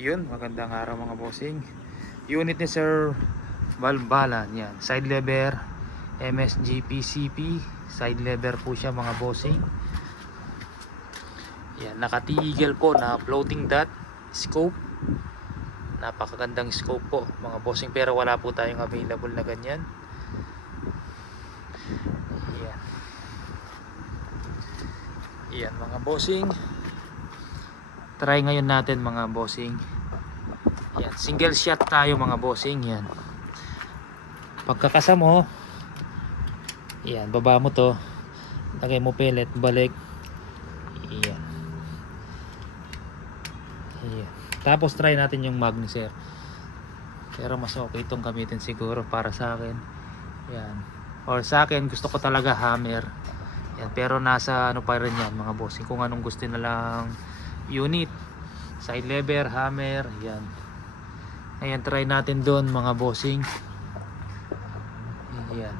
Yun, magandang araw mga bossing. Unit ni Sir Balbalan, yan. Side lever, MSG PCP. Side lever po siya mga bossing. Yan, nakatigil po na floating dot scope. Napakagandang scope po mga bossing, pero wala po tayong available na ganyan. Yan. Yan mga bossing. Try ngayon natin mga bossing. Yan, single shot tayo mga bossing. Yan. Pagkakasa mo, yan, baba mo to. Lagay mo pellet, balik. Yan. Yan. Tapos try natin yung magneser. Pero mas okay itong gamitin siguro para sa akin. Yan. Or sa akin, gusto ko talaga hammer. Yan, pero nasa ano pa rin yan mga bossing, kung anong gusto na lang unit, side lever, hammer, yan. Ayan, try natin doon mga bossing. Ayan,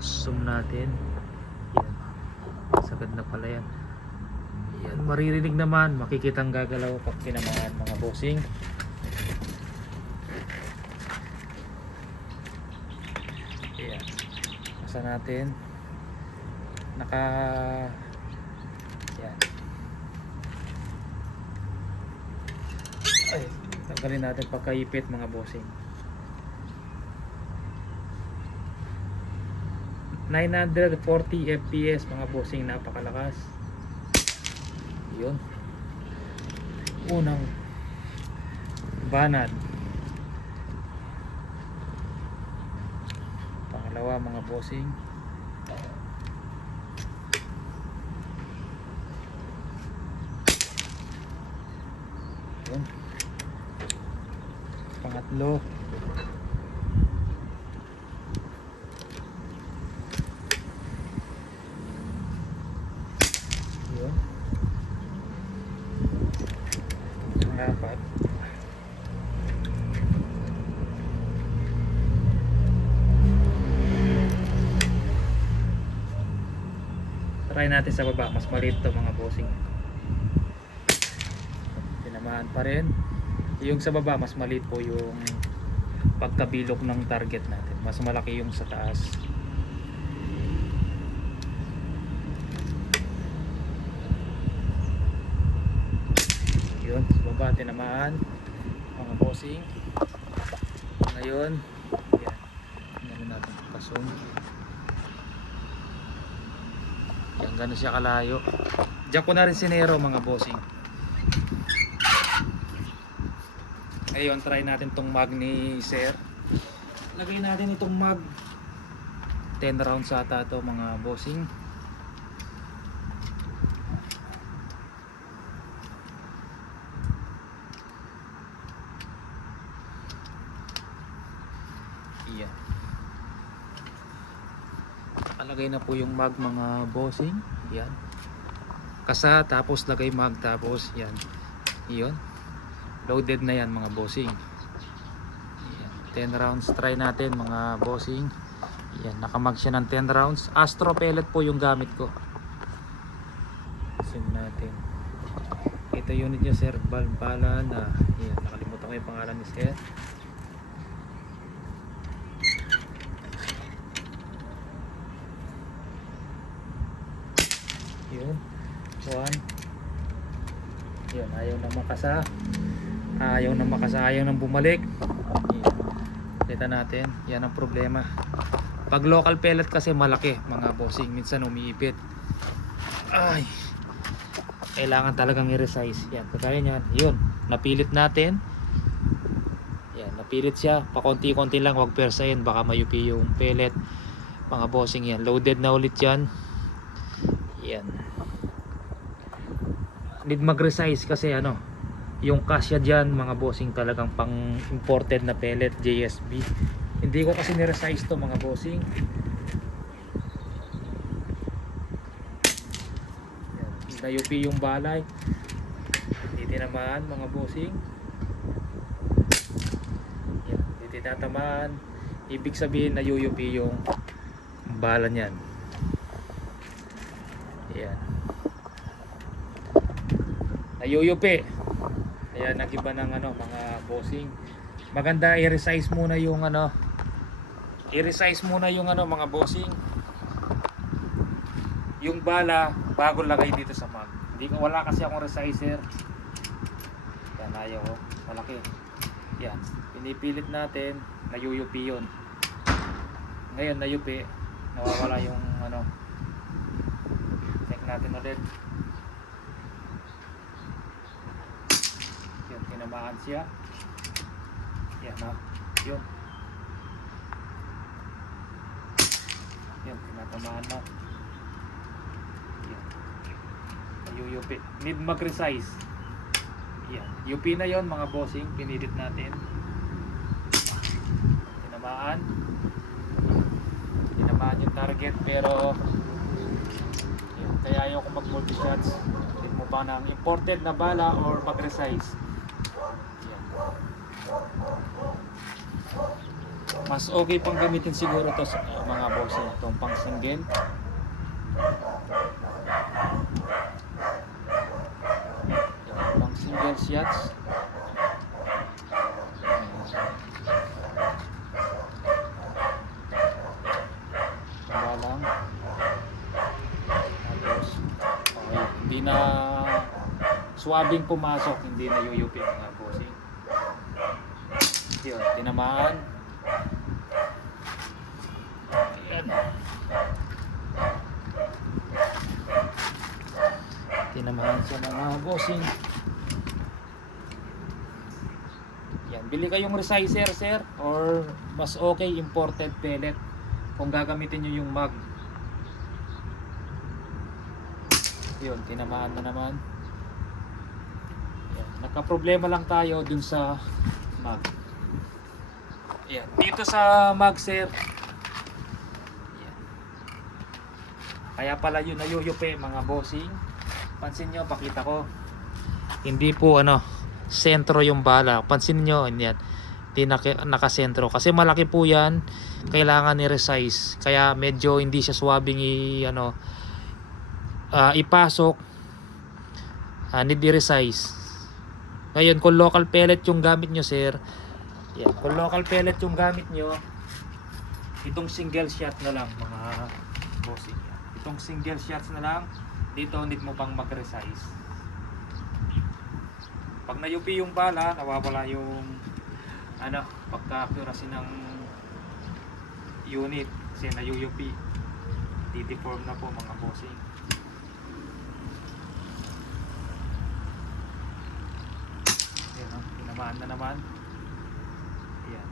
zoom natin. Yan, sagad na pala yan. Yan, maririnig naman, makikitang gagalaw pag tinamaan mga bossing. Ayan, basa natin. Yan. Ay, tanggalin natin pagkaipit mga bossing. 940 fps mga bossing, napakalakas. Yun, unang banat. Pangalawa mga bossing. Yun. Pangatlo. Yun. Pangapat. Try natin sa baba, mas maliit to mga bossing. Tinamaan pa rin. Yung sa baba mas maliit po yung pagkabilog ng target natin, mas malaki yung sa taas. Yun, sa baba tinamaan mga bossing. Ngayon yan, tingnan natin pasong. Yan, gano'n siya kalayo. Diyan ko na rin sinero mga bossing. Ngayon, try natin tong mag ni Sir. Lagay natin itong mag. 10 rounds ata to mga bossing. Iyan. Alagay na po yung mag mga bossing. Yan. Kasa, tapos lagay mag, tapos yan. Iyon. Loaded na yan mga bossing. Yan. 10 rounds try natin mga bossing. Yan, nakamag siya ng 10 rounds. Astro pellet po yung gamit ko. Sim natin. Ito unit niya Sir Balbalan na. Yan, nakalimutan ko yung pangalan ni Sir. Yun. 1. Yun, ayaw na makasa. Ayaw nang bumalik. Kita natin, yan ang problema. Pag local pellet kasi malaki mga bossing, minsan umiipit. Ay, kailangan talagang i-resize. Yan, kagaya nyan. Yun, napilit natin. Yan, napilit siya. Pakonti-konti lang, huwag persahin, baka mayupi yung pellet mga bossing. Yan, loaded na ulit yan. Yan, need mag-resize kasi ano, yung kasya dyan mga bossing talagang pang imported na pellet JSB. Hindi ko kasi ni-resize to mga bossing. Yan, nayupi yung balay, hindi tinamaan mga bossing. Yan, hindi tinatamaan, ibig sabihin nayuyupi yung bala nyan. Yan, nayuyupi. Kaya nagiba ng ano mga bossing. Maganda i-resize muna yung ano. I-resize muna yung ano mga bossing. Yung bala bago lagay dito sa mag. Hindi ko wala kasi akong resizer. Yan ayaw ko. Malaki. Yan. Pinipilit natin. Nayuyupi yun. Ngayon nayupi. Nawawala yung ano. Check natin ulit. Yan. Tinamaan siya. Yan ha. Yun. Yan. Tinatamaan na. Yan. Nayuyupi. Need mag-resize. Yan. UP na yon mga bossing. Pinilit natin. Tinamaan. Tinamaan yung target pero yan. Kaya ayaw ko mag multi shots. Need mo ba ng imported na bala or mag-resize. Yan. Mas okay pang gamitin siguro to sa mga bossing. Itong pang single. Pang single shots. Balang. Tapos okay, hindi na swabing pumasok, hindi na yuyupi mga bossing. Yun, tinamaan. Ayan. Tinamaan siya mga bossing. Yan, bili kayong resizer sir or mas okay imported pellet kung gagamitin nyo yung mag. Yun, tinamaan na naman. Yan, nagka-problema lang tayo dun sa mag. Yan, dito sa mag sir. Yan. Kaya pala yun nayuyupi mga bossing. Pansin nyo, pakita ko. Hindi po ano, sentro yung bala. Pansin nyo, yan. Hindi nakasentro. Kasi malaki po yan. Kailangan i-resize. Kaya medyo hindi siya swabing ipasok. Need i-resize. Ngayon, kung local pellet yung gamit nyo, sir. Yan. Kung local pellet yung gamit nyo, itong single shot na lang, mga bossing. Itong single shots na lang. Dito, need mo pang mag-resize. Pag nayupi yung bala, nawawala yung pagka-accuracy ng unit kasi nayuyupi. Deform na po mga bossing. Ayan, tinamaan na naman. Ayan.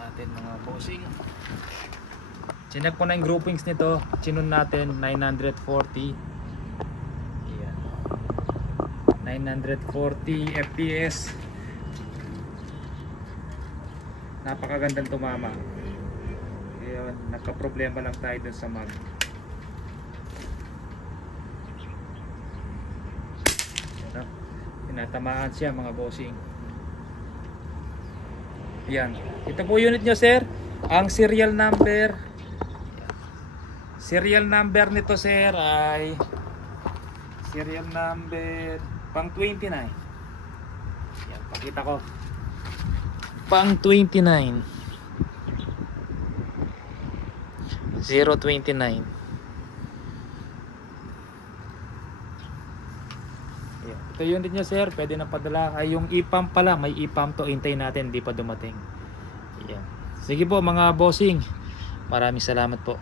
Natin mga bossing. Chinek ko na yung groupings nito. Chinon natin 940. Ayan. 940 FPS. Napakagandang tumama. Ayan, nagka-problema lang tayo dun sa mag. Ayan, tinatamaan siya mga bossing. Ayan. Ito po unit nyo sir. Ang serial number nito sir ay serial number pang 29. Yan, pakita ko. Pang 29. 029. Yan. Ito yun din niya sir, pwede na padala. Ay yung EPAM pala, may EPAM to, hintay natin, di pa dumating. Yan. Sige po mga bossing. Maraming salamat po.